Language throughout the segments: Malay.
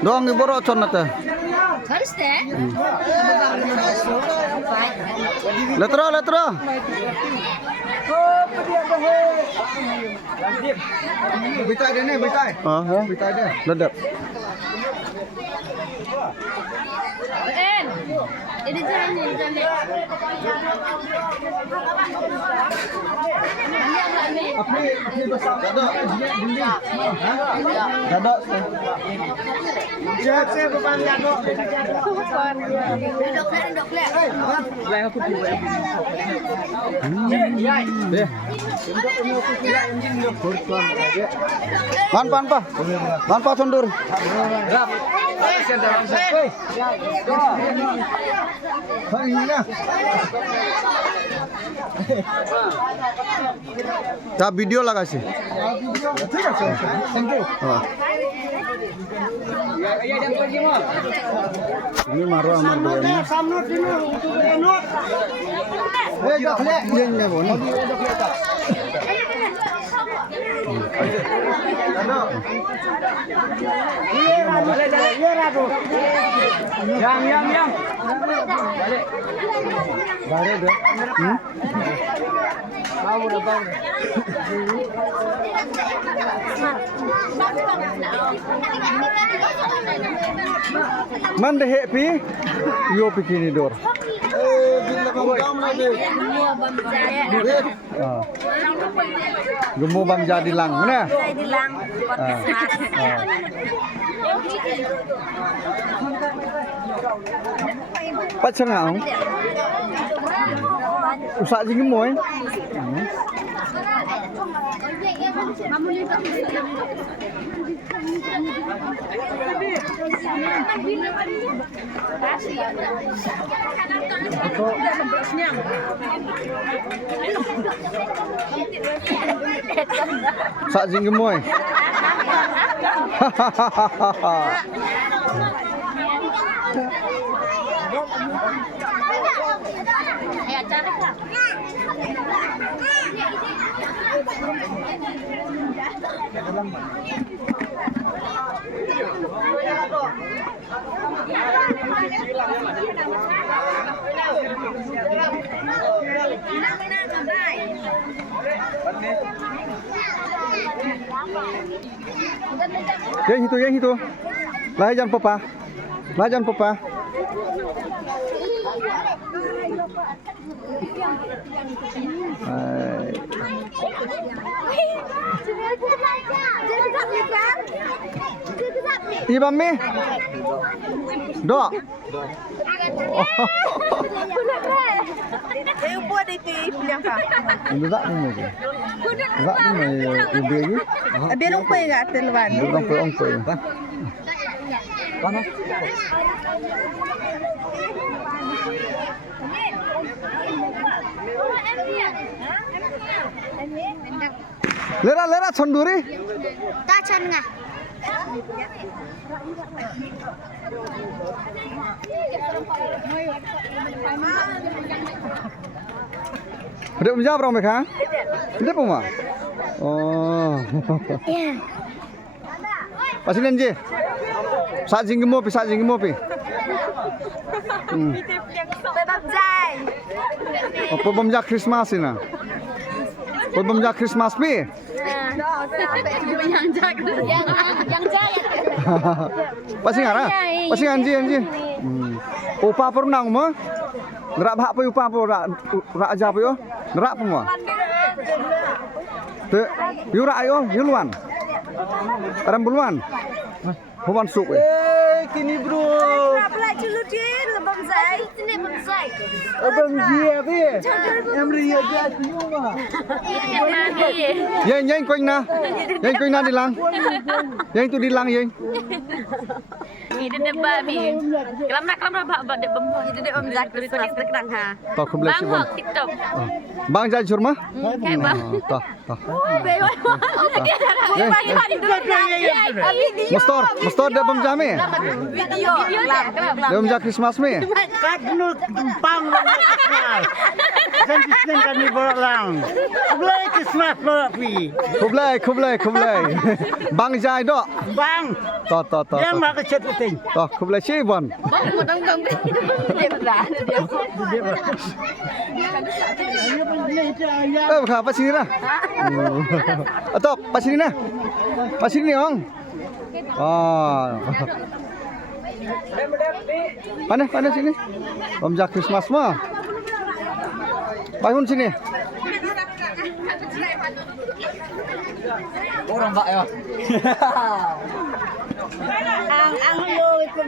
Doang iborok conat teh. Harus deh. Letro. Bitai deh nih, bitai. Bitai deh. Ledap. Ini jalan. Pan pa sundur. Dah video lah kasih. Ini marah amar doanya. Yang. Balik deh. Man deh pi, yo pikini dor. Gemu bang jadi lang, mana? Jadi lang. Pacangau. Usak je gemoy. Sak je gemoy. Yang itu. Lah jangan papa. Ibam mi. Dok. Eu buat itu bilang kah? Ini tak ni. Tak ni ibu ni. Biar umpai enggak teluan. Umpai. Panas. Lera sonduri. Tak can ngah. Udah menjawab orang mereka? Udah pun Oh. Pasal nanti. Sajing gemuk pi. Bebabjai. Apa pemjak Christmas ini? Pemjak Christmas pi? Yang jaya. Pasti ngara? Pasti anji. Upa pernang mah? Nerak bahak pe upa apa rak aja pe yo? Nerak pe mah? Te, yu rak yo, yu luan. Ram buluan. Human sup. Kini bro. Pula culudin bebabjai. Sini bebabjai. Abang dia pe. Em ria jadi mah. Yang koin na dilang. Yang itu dilang yang. Ini dia babi. Kelam bah de bembo. Ini dia om Zak dari Surat Kerang ha. Tak kebelah sih bang. TikTok. Bang jadi surma? Kayak bang. Tak. Mustor dia pemjami. Video. Dia pemjam Christmas mi. Kat nu pang. Sen kami borak lang. Blai Christmas borak pi. Kublai. Bang jai dok. Bang. To. Dia mak kecet penting. To kublai Cibon. Bukan apa sini lah. Atau pas sini nah. Pas sini ong. Panas sini. Pemjak Christmas mah. Bangun sini. Orang mbak ya. Ang lo ikut.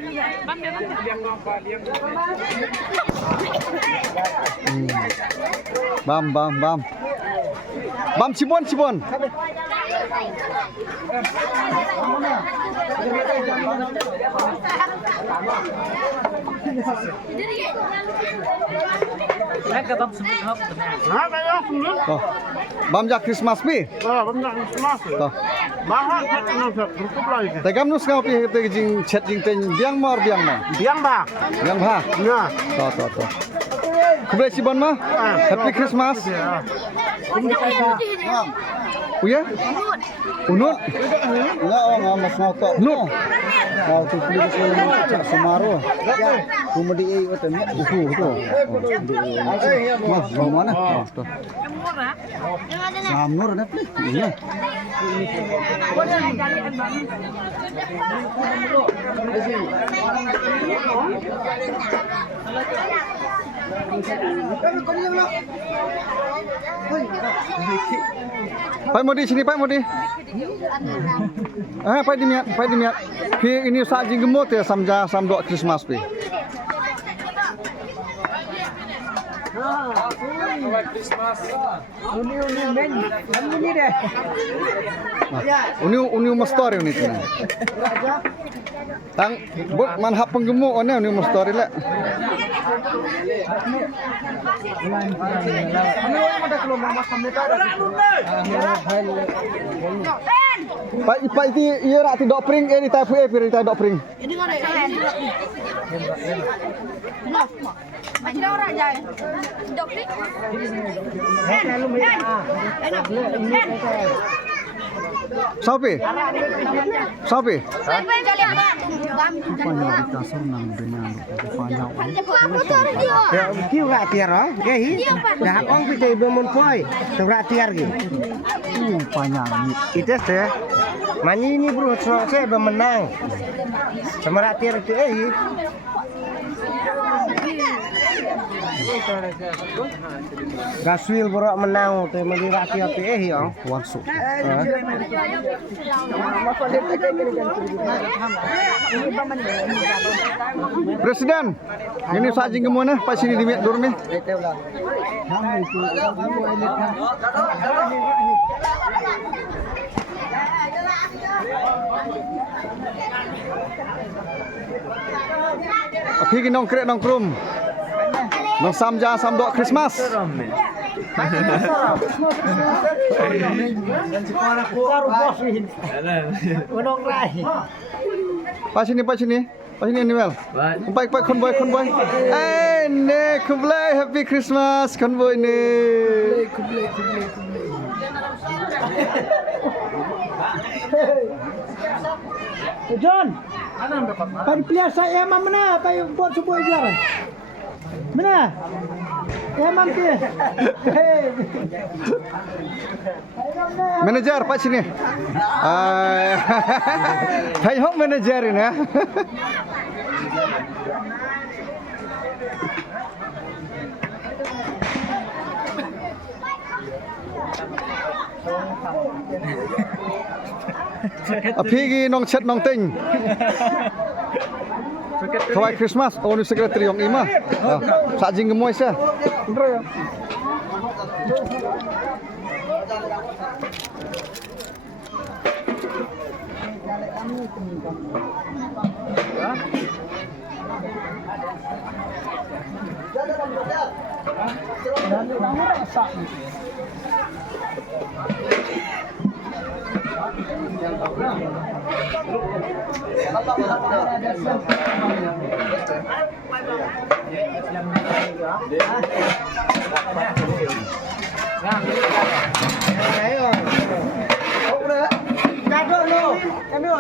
Bam. Bam Cibon. Toh. Bam jak Christmas pi. Toh. Tegam nus ngau pi te jing chat jing ten biang ma. Biang ba. Biang ba. Ya. Toh. Kublai Cibon mah. Happy Christmas. Uya? Unut. Ya, mas mau tok. Unut. Mau tu beli ke Cak Semaru. Kumedi itu. Mas, mau mana? Tuh. Samur dah ni. Iya. Pak Modi sini Pak Modi. Pak dimiat. Pi ini saji gemut ya sam dok Christmas pi. Uni mestor ini tu. Tang buat manhap penggemu one uni mestor le. Pak itu iya nak tidak pring ni tak pui piri tak dok pring. Ini mana kalian? Macam orang jai. Dokter. Sapi? Ya, kiu rak tiar ah. Ke dah ong pi te bemun poi. Rak tiar ge. Panjang. Itu teh. Mani ni bro, saya bermenang. Sama rak tiar tu Gaswil borak menang tu magi rak tiar tu ya. Wangsuk. Presiden, ini saji ke mana? Pak sini dimiat dur ni. Aki ki nong krek nong krum. Nong samja sam dok Christmas. Pak sini ni Mel. Baik konvoy. Ne kublai happy Christmas konvoy ni. John, pada pilihan saya emang mana? Apa buat sebuah jalan? Mana? Emang dia. Manager Pak sini. Tayong manager ini ya. Apigi nong chat nong ting. Kawai Christmas, oh ni sekretari yang ima. Sajing gemoy sah. Bener.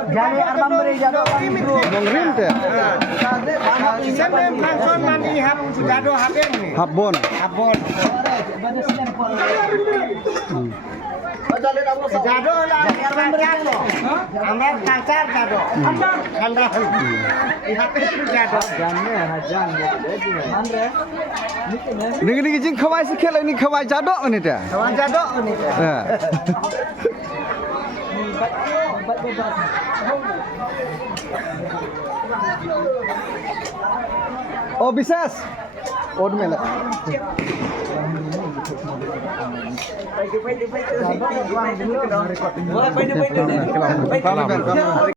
Jadi arbam beri jado Mengrim teh. Sebelum langsung mandi hab jado habeng nih. Habon. Habon. Jado lah arbam beri jado. Amar kancar jado. Kancar. Ihap itu jado. Ni jing khawai sikit lah ni khawai jadok ni teh. Kawan jado ini. Ha. Oh bisas. Oh demi lah. Pwede.